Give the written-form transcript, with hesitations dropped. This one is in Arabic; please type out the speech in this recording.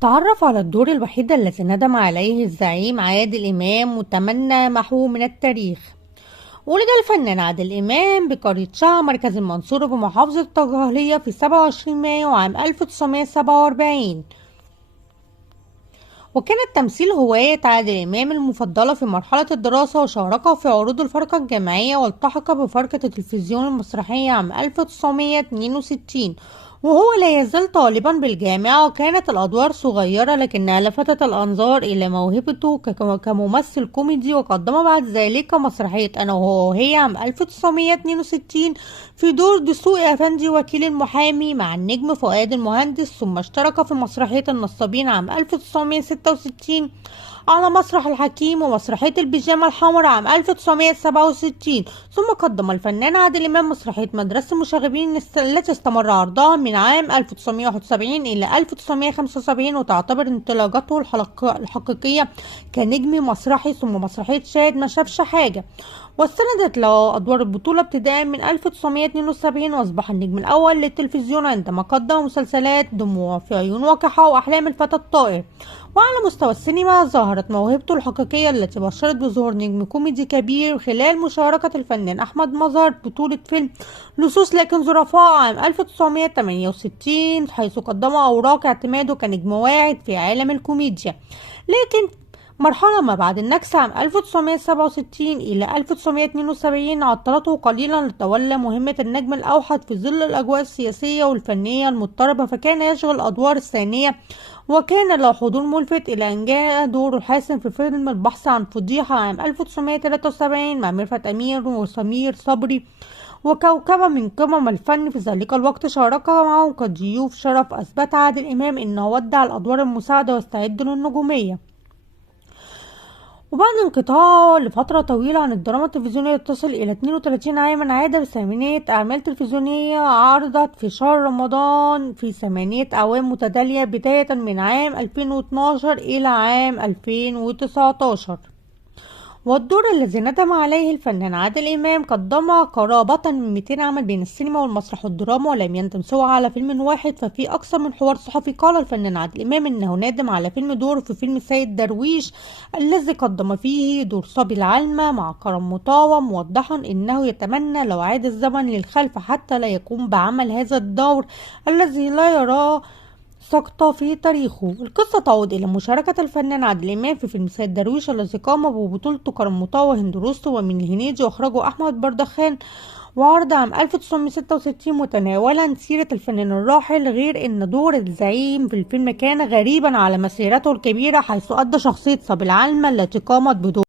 تعرف على الدور الوحيد الذي ندم عليه الزعيم عادل إمام وتمنى محوه من التاريخ. ولد الفنان عادل إمام بقرية شاه مركز المنصورة بمحافظة الدقهلية في 27 مايو عام 1947. وكان التمثيل هواية عادل إمام المفضلة في مرحلة الدراسة، وشارك في عروض الفرقة الجامعية، والتحق بفرقة التلفزيون المسرحية عام 1962 وهو لا يزال طالبا بالجامعة. وكانت الأدوار صغيرة لكنها لفتت الأنظار إلى موهبته كممثل كوميدي، وقدم بعد ذلك مسرحية أنا وهو وهي عام 1962 في دور دسوقي أفندي وكيل المحامي مع النجم فؤاد المهندس، ثم اشترك في مسرحية النصابين عام 1966 على مسرح الحكيم، ومسرحية البيجامة الحمراء عام 1967. ثم قدم الفنان عادل إمام مسرحية مدرسة المشاغبين التي استمر عرضها من عام 1971 إلى 1975، وتعتبر انطلاقته الحقيقية كنجم مسرحي. ثم مسرحية شاهد ما شافش حاجة، واستندت له أدوار البطولة ابتداء من 1972، وأصبح النجم الأول للتلفزيون عندما قدم مسلسلات دموع في عيون وقحة وأحلام الفتى الطائر. وعلى مستوى السينما ظهرت موهبته الحقيقية التي بشرت بظهور نجم كوميدي كبير خلال مشاركة الفنان أحمد مظهر بطولة فيلم لصوص لكن ظرفاء عام 1968، حيث قدم أوراق اعتماده كنجم واعد في عالم الكوميديا. لكن مرحلة ما بعد النكسة عام 1967 إلى 1972 عطلته قليلا لتولى مهمة النجم الأوحد في ظل الأجواء السياسية والفنية المضطربة، فكان يشغل الأدوار الثانية، وكان له حضور ملفت إلى أن جاء دوره الحاسم في فيلم البحث عن فضيحة عام 1973 مع ميرفت أمير وسمير صبري وكوكبة من قمم الفن في ذلك الوقت. شارك معهم كضيوف شرف. أثبت عادل إمام أنه ودع الأدوار المساعدة واستعد للنجومية، وبعد انقطاعه لفترة طويلة عن الدراما التلفزيونية تصل إلى 32 عاما، عاد بثمانية أعمال تلفزيونية عرضت في شهر رمضان في 8 أعوام متتالية بداية من عام 2012 إلى عام 2019. والدور الذي ندم عليه الفنان عادل إمام قدم قرابة من 200 عمل بين السينما والمسرح والدراما، ولم يندم سوى على فيلم واحد. ففي أكثر من حوار صحفي قال الفنان عادل إمام إنه نادم على فيلم دوره في فيلم سيد درويش الذي قدم فيه دور صبي العلمة مع كرم مطاوع، موضحا إنه يتمنى لو عاد الزمن للخلف حتى لا يقوم بعمل هذا الدور الذي لا يراه سقطة في تاريخه. القصة تعود إلى مشاركة الفنان عادل إمام في فيلم سيد درويش الذي قام ببطولته كرم مطاوع وهند رستم ومن الهنيدي، وإخراجه أحمد بردخان، وعرض عام 1966 متناولا سيرة الفنان الراحل. غير أن دور الزعيم في الفيلم كان غريبا على مسيرته الكبيرة، حيث أدى شخصية صبي العلمة التي قامت بدور